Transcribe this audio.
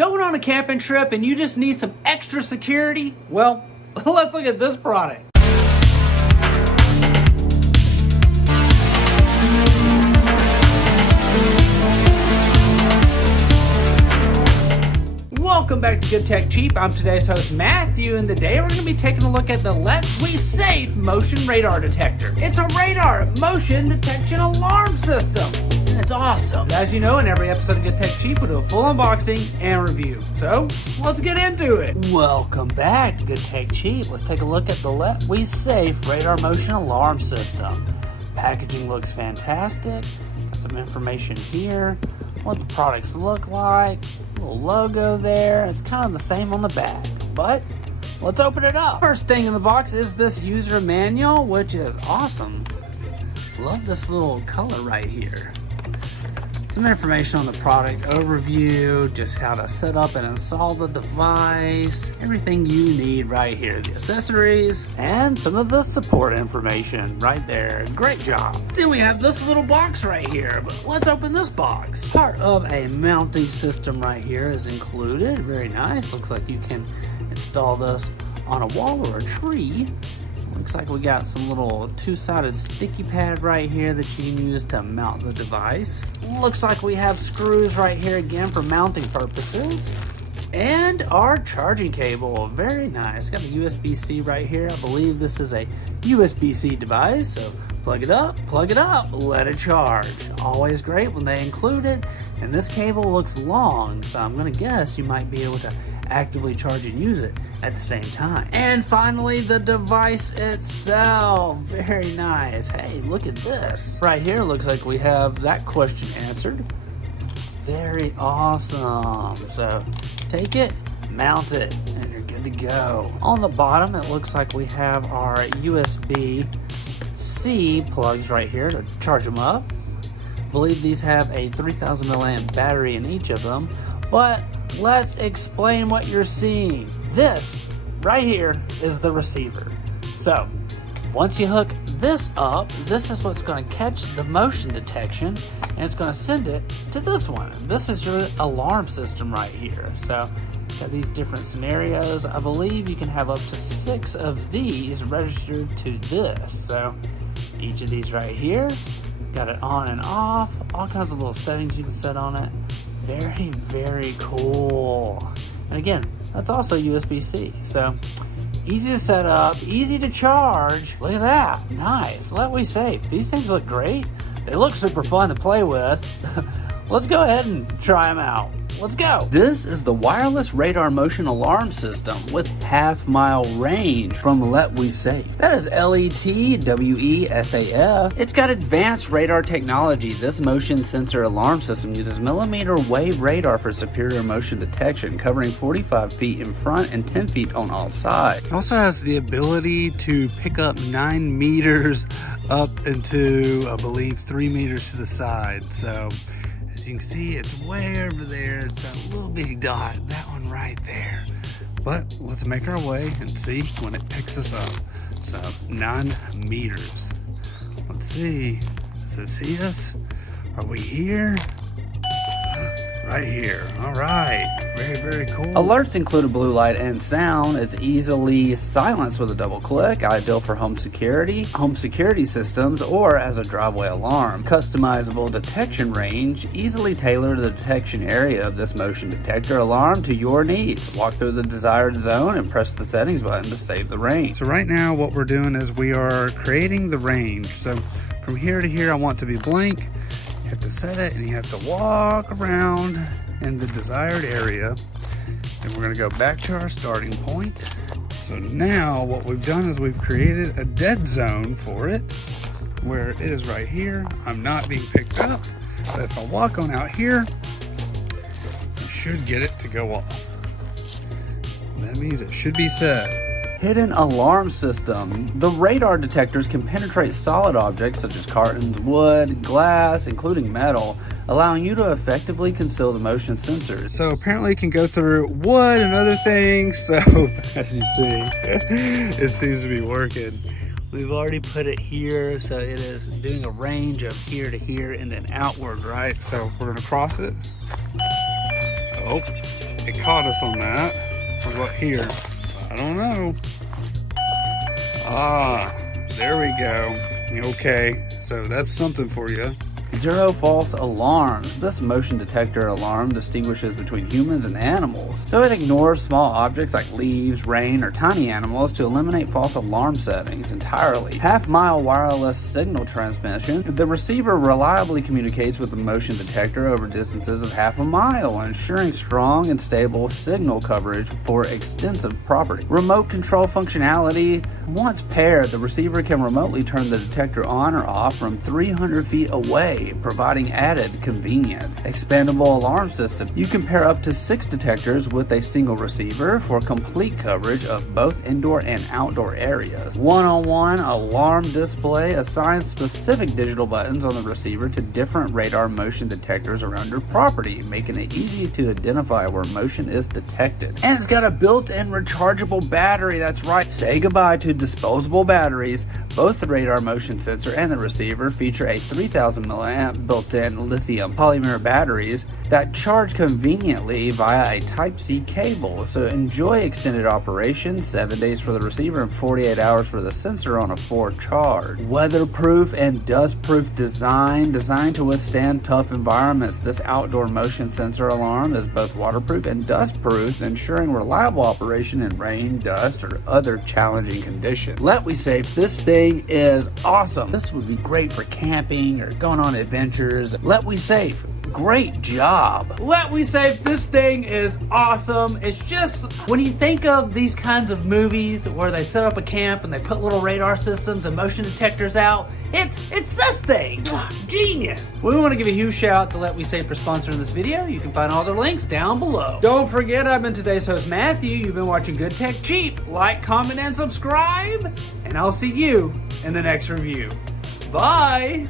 Going on a camping trip and you just need some extra security? Well, let's look at this product. Welcome back to Good Tech Cheap. I'm today's host Matthew, and today we're going to be taking a look at the LETWESAF motion radar detector. It's a radar motion detection alarm system, and it's awesome. As you know, in every episode of Good Tech Cheap, we do a full unboxing and review. So let's get into it. Welcome back to Good Tech Cheap. Let's take a look at the LETWESAF radar motion alarm system. Packaging looks fantastic. Got some information here, what the products look like. Little logo there. It's kind of the same on the back, but let's open it up. First thing in the box is this user manual, which is awesome. Love this little color right here. Some information on the product overview, just how to set up and install the device, everything you need right here. The accessories and some of the support information right there. Great job. Then we have this little box right here, but let's open this box. Part of a mounting system right here is included. Very nice. Looks like you can install this on a wall or a tree. Looks like we got some little two-sided sticky pad right here that you can use to mount the device. Looks like we have screws right here again for mounting purposes. And our charging cable, very nice. Got a USB-C right here. I believe this is a USB-C device, so plug it up, let it charge. Always great when they include it. And this cable looks long, so I'm gonna guess you might be able to actively charge and use it at the same time. And finally, the device itself. Very nice. Hey, look at this. Right here looks like we have that question answered. Very awesome. So take it, mount it, and you're good to go. On the bottom, it looks like we have our USB-C plugs right here to charge them up. I believe these have a 3000 milliamp battery in each of them, but let's explain what you're seeing. This right here is the receiver. So once you hook this up, this is what's going to catch the motion detection, and it's going to send it to this one. This is your alarm system right here. So got these different scenarios. I believe you can have up to 6 of these registered to this. So each of these right here, got it on and off, all kinds of little settings you can set on it. Very, very cool. And again, that's also USB-C. So easy to set up, easy to charge. Look at that, nice. LETWESAF. These things look great. They look super fun to play with. Let's go ahead and try them out. Let's go. This is the wireless radar motion alarm system with half-mile range from LETWESAF. That is LETWESAF. It's got advanced radar technology. This motion sensor alarm system uses millimeter wave radar for superior motion detection, covering 45 feet in front and 10 feet on all sides. It also has the ability to pick up 9 meters up into, I believe, 3 meters to the side. So as you can see, it's way over there. It's that little bitty dot, that one right there. But let's make our way and see when it picks us up. So 9 meters. Let's see. Does it see us? Are we here? Right here. All right. Very, very cool. Alerts include a blue light and sound. It's easily silenced with a double click, ideal for home security systems, or as a driveway alarm. Customizable detection range. Easily tailor the detection area of this motion detector alarm to your needs. Walk through the desired zone and press the settings button to save the range. So right now what we're doing is we are creating the range. So from here to here I want to be blank. You have to set it and you have to walk around in the desired area, and we're going to go back to our starting point. So now what we've done is we've created a dead zone for it where it is right here. I'm not being picked up, but if I walk on out here, I should get it to go off. That means it should be set. Hidden alarm system. The radar detectors can penetrate solid objects such as cartons, wood, glass, including metal, allowing you to effectively conceal the motion sensors. So apparently it can go through wood and other things. So as you see, it seems to be working. We've already put it here, so it is doing a range of here to here and then outward, right? So we're gonna cross it. Oh, it caught us on that. What about here? I don't know. Ah, there we go. Okay, so that's something for you. Zero false alarms. This motion detector alarm distinguishes between humans and animals, so it ignores small objects like leaves, rain, or tiny animals to eliminate false alarm settings entirely. Half-mile wireless signal transmission. The receiver reliably communicates with the motion detector over distances of half a mile, ensuring strong and stable signal coverage for extensive property. Remote control functionality. Once paired, the receiver can remotely turn the detector on or off from 300 feet away, providing added convenience. Expandable alarm system. You can pair up to 6 detectors with a single receiver for complete coverage of both indoor and outdoor areas. One-on-one alarm display. Assign specific digital buttons on the receiver to different radar motion detectors around your property, making it easy to identify where motion is detected. And it's got a built-in rechargeable battery. That's right. Say goodbye to disposable batteries. Both the radar motion sensor and the receiver feature a 3000 milliamp built-in lithium polymer batteries that charge conveniently via a Type-C cable. So enjoy extended operation, 7 days for the receiver and 48 hours for the sensor on a 4 charge. Weatherproof and dustproof design, designed to withstand tough environments. This outdoor motion sensor alarm is both waterproof and dustproof, ensuring reliable operation in rain, dust, or other challenging conditions. LETWESAF, this thing is awesome. This would be great for camping or going on adventures. LETWESAF, great job. LETWESAF, this thing is awesome. It's just, when you think of these kinds of movies where they set up a camp and they put little radar systems and motion detectors out, it's this thing. Genius. We want to give a huge shout out to LETWESAF for sponsoring this video. You can find all their links down below. Don't forget, I've been today's host, Matthew. You've been watching Good Tech Cheap. Like, comment, and subscribe, and I'll see you in the next review. Bye.